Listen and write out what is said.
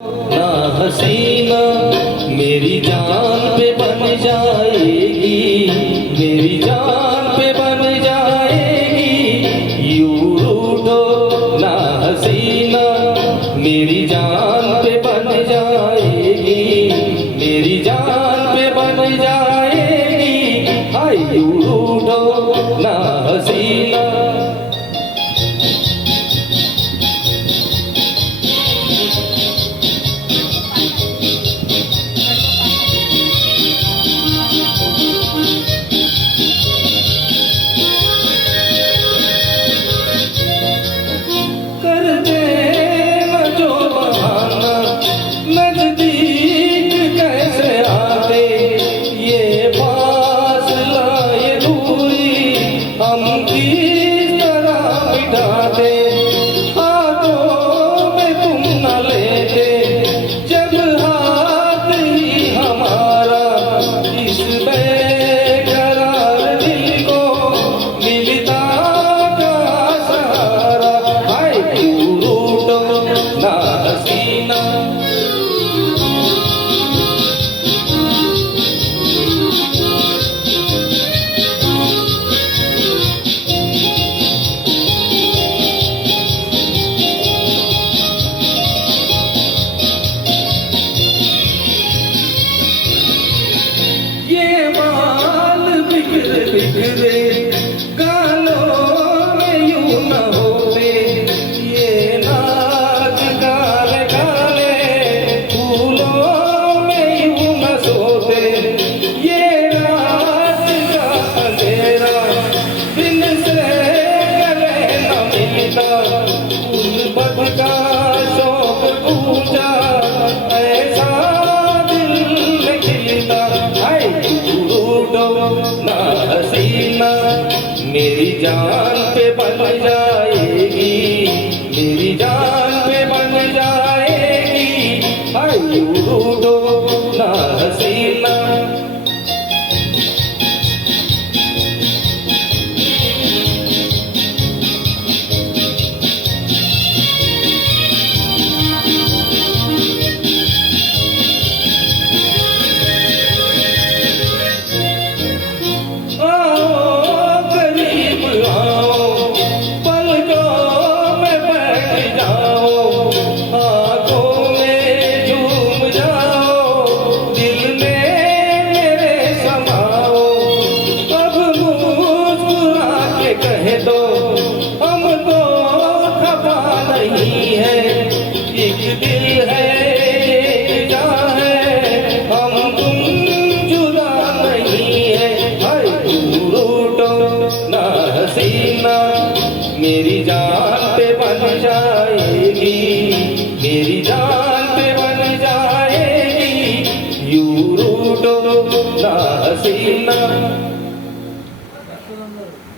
ना हसीना मेरी जान पे बन जाएगी, मेरी जान पे बन जाएगी। यूं रूठो ना हसीना मेरी जान पे बन जाएगी, मेरी जान पे बन जाएगी। हाय यूं रूठो ना हसीना। बिखरे गालों में यूं न होते, ये नाच काले काले फूलों में यूं न सोते। ये रात का अंधेरा दिन से गले न मिलता, उल्फत का शौक पूजा ऐसा दिल में खिलता। हाय रूठो ना हसीना मेरी जान पे बन जाएगी, मेरी जान पे बन जाएगी। हाय रूठो ना हसीना। एक दिल है एक जान है, हम तुम जुदा नहीं है। हाय रूठो ना हसीना मेरी जान पे बन जाएगी, मेरी जान पे बन जाएगी। यूं रूठो ना हसीना।